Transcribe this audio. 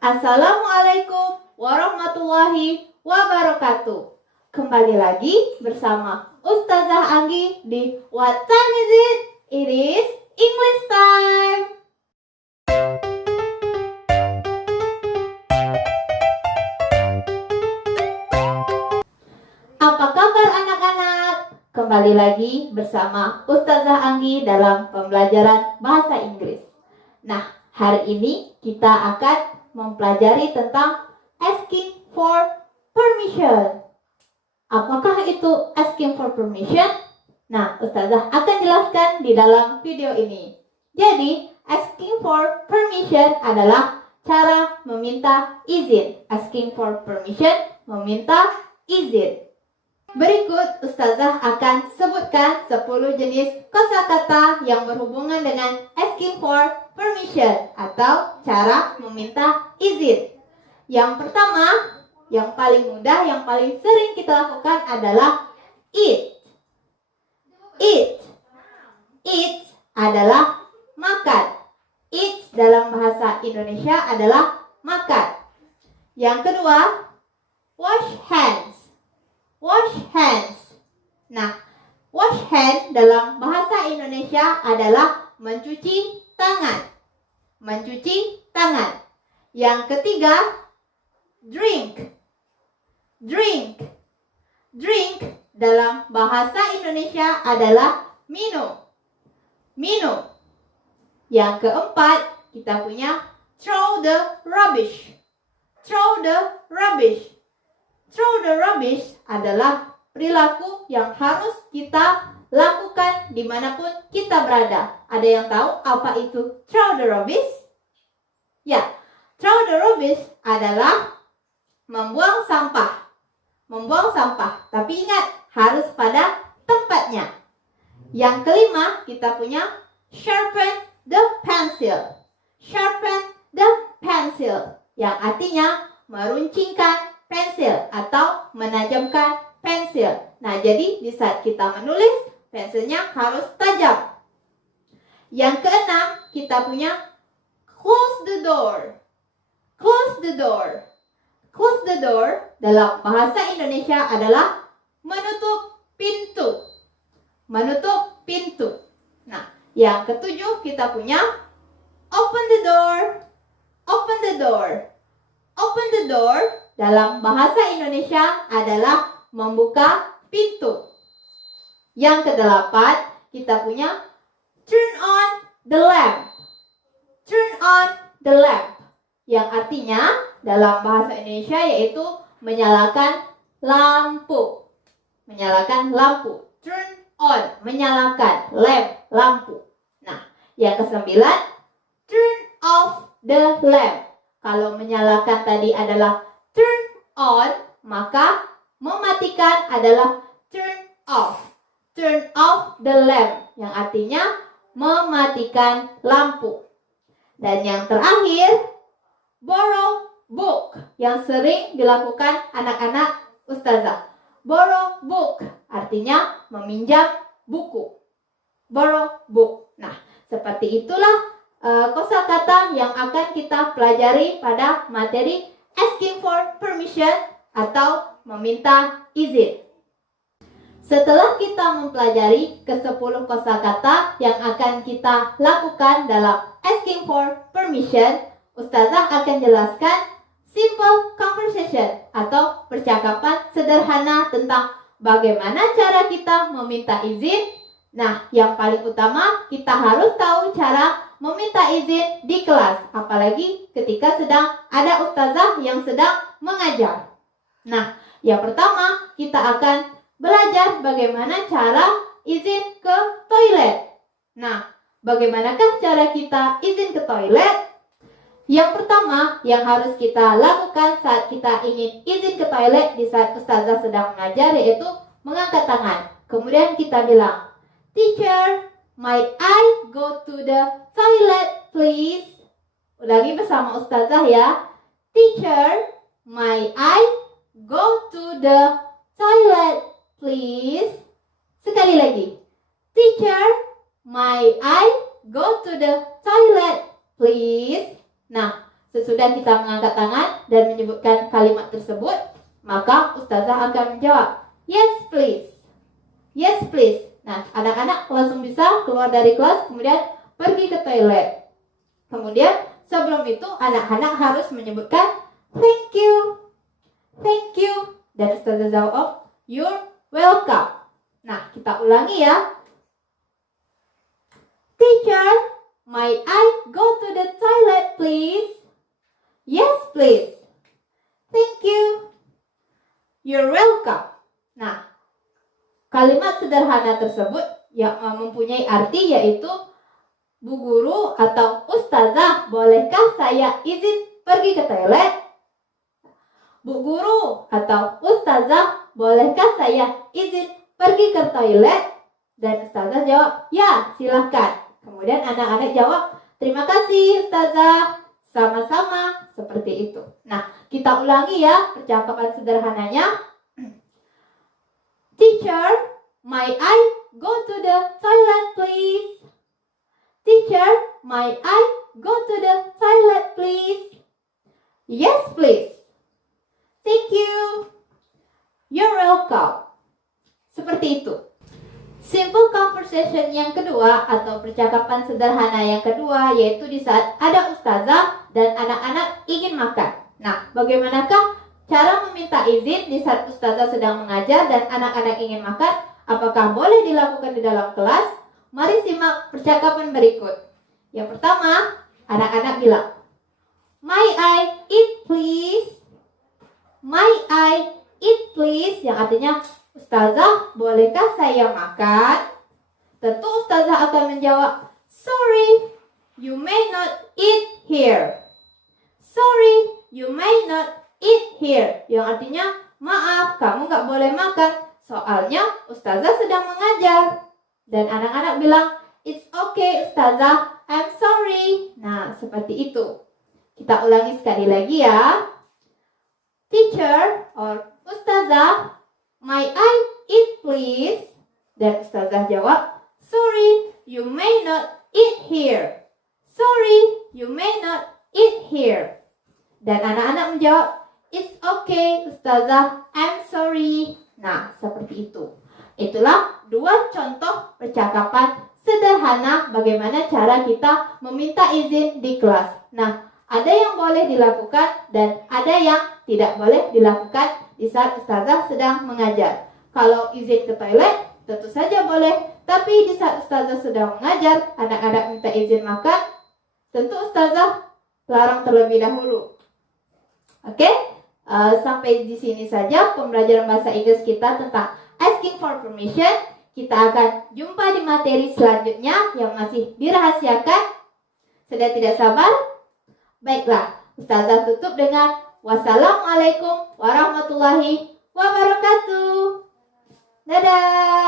Assalamualaikum warahmatullahi wabarakatuh. Kembali lagi bersama Ustazah Anggi di What Time Is It? It is English Time. Apa kabar anak-anak? Kembali lagi bersama Ustazah Anggi dalam pembelajaran bahasa Inggris. Nah, hari ini kita akan mempelajari tentang asking for permission. Apakah itu asking for permission? Nah, Ustazah akan jelaskan di dalam video ini. Jadi, asking for permission adalah cara meminta izin. Asking for permission, meminta izin. Berikut Ustazah akan sebutkan 10 jenis kosakata yang berhubungan dengan asking for permission atau cara meminta izin. Yang pertama, yang paling mudah, yang paling sering kita lakukan adalah eat. Eat. Eat adalah makan. Eat dalam bahasa Indonesia adalah makan. Yang kedua, wash hands. Wash hands. Nah, wash hand dalam bahasa Indonesia adalah mencuci tangan. Mencuci tangan. Yang ketiga, drink. Drink. Drink dalam bahasa Indonesia adalah minum. Minum. Yang keempat, kita punya throw the rubbish. Throw the rubbish. Throw the rubbish adalah perilaku yang harus kita lakukan dimanapun kita berada. Ada yang tahu apa itu throw the rubbish? Ya, throw the rubbish adalah membuang sampah. Membuang sampah, tapi ingat harus pada tempatnya. Yang kelima, kita punya sharpen the pencil. Sharpen the pencil, yang artinya meruncingkan pensil atau menajamkan pensil. Nah, jadi di saat kita menulis, pensilnya harus tajam. Yang keenam, kita punya close the door. Close the door. Close the door dalam bahasa Indonesia adalah menutup pintu. Menutup pintu. Nah, yang ketujuh kita punya open the door. Open the door. Open the door dalam bahasa Indonesia adalah membuka pintu. Yang kedelapan, kita punya turn on the lamp. Turn on the lamp, yang artinya dalam bahasa Indonesia yaitu menyalakan lampu. Menyalakan lampu. Turn on, menyalakan. Lamp, lampu. Nah, yang kesembilan, turn off the lamp. Kalau menyalakan tadi adalah turn on, maka mematikan adalah turn off. Turn off the lamp, yang artinya mematikan lampu. Dan yang terakhir, borrow book, yang sering dilakukan anak-anak Ustazah. Borrow book, artinya meminjam buku. Borrow book. Nah, seperti itulah kosakata yang akan kita pelajari pada materi asking for permission atau meminta izin. Setelah kita mempelajari ke-10 kosakata yang akan kita lakukan dalam asking for permission, Ustazah akan jelaskan simple conversation atau percakapan sederhana tentang bagaimana cara kita meminta izin. Nah, yang paling utama kita harus tahu cara meminta izin di kelas, apalagi ketika sedang ada ustazah yang sedang mengajar. Nah, yang pertama kita akan belajar bagaimana cara izin ke toilet. Nah, bagaimanakah cara kita izin ke toilet? Yang pertama yang harus kita lakukan saat kita ingin izin ke toilet di saat ustazah sedang mengajar yaitu mengangkat tangan. Kemudian kita bilang, "Teacher, might I go to the toilet, please?" Ulangi bersama ustazah ya. "Teacher, might I go to the toilet, please?" Sekali lagi. "Teacher, might I go to the toilet, please?" Nah, sesudah kita mengangkat tangan dan menyebutkan kalimat tersebut, maka ustazah akan menjawab, yes please. Yes please. Nah, anak-anak langsung bisa keluar dari kelas, kemudian pergi ke toilet. Kemudian sebelum itu anak-anak harus menyebutkan thank you. Thank you. Dan ustazah jawab, you're welcome. Nah, kita ulangi ya. Teacher, might I go to the toilet please? Yes, please. Thank you. You're welcome. Nah, kalimat sederhana tersebut yang mempunyai arti yaitu, Bu Guru atau Ustazah, bolehkah saya izin pergi ke toilet? Bu Guru atau Ustazah, bolehkah saya izin pergi ke toilet? Dan Ustazah jawab, ya silahkan. Kemudian anak-anak jawab, terima kasih Ustazah. Sama-sama, seperti itu. Nah, kita ulangi ya percakapan sederhananya. Teacher, might I go to the toilet please? Teacher, might I go to the toilet please? Yes, please. Thank you. You're welcome. Seperti itu. Simple conversation yang kedua atau percakapan sederhana yang kedua yaitu di saat ada ustazah dan anak-anak ingin makan. Nah, bagaimanakah cara meminta izin di saat ustazah sedang mengajar dan anak-anak ingin makan? Apakah boleh dilakukan di dalam kelas? Mari simak percakapan berikut. Yang pertama, anak-anak bilang, "May I eat please?" "May I eat please?" yang artinya, "Ustazah, bolehkah saya makan?" Tentu ustazah akan menjawab, "Sorry, you may not eat here." "Sorry, you may not eat here." Yang artinya, maaf, kamu nggak boleh makan. Soalnya ustazah sedang mengajar. Dan anak-anak bilang, "It's okay ustazah, I'm sorry." Nah, seperti itu. Kita ulangi sekali lagi ya. Teacher or ustazah, "May I eat please?" Dan ustazah jawab, "Sorry, you may not eat here." "Sorry, you may not eat here." Dan anak-anak menjawab, "It's okay ustazah, I'm sorry." Nah, seperti itu. Itulah dua contoh percakapan sederhana bagaimana cara kita meminta izin di kelas. Nah, ada yang boleh dilakukan dan ada yang tidak boleh dilakukan di saat ustazah sedang mengajar. Kalau izin ke toilet, tentu saja boleh. Tapi di saat ustazah sedang mengajar, anak-anak minta izin makan, tentu ustazah larang terlebih dahulu. Oke? Sampai di sini saja pembelajaran bahasa Inggris kita tentang asking for permission. Kita akan jumpa di materi selanjutnya yang masih dirahasiakan. Sudah tidak sabar? Baiklah, ustazah tutup dengan wassalamualaikum warahmatullahi wabarakatuh. Dadah.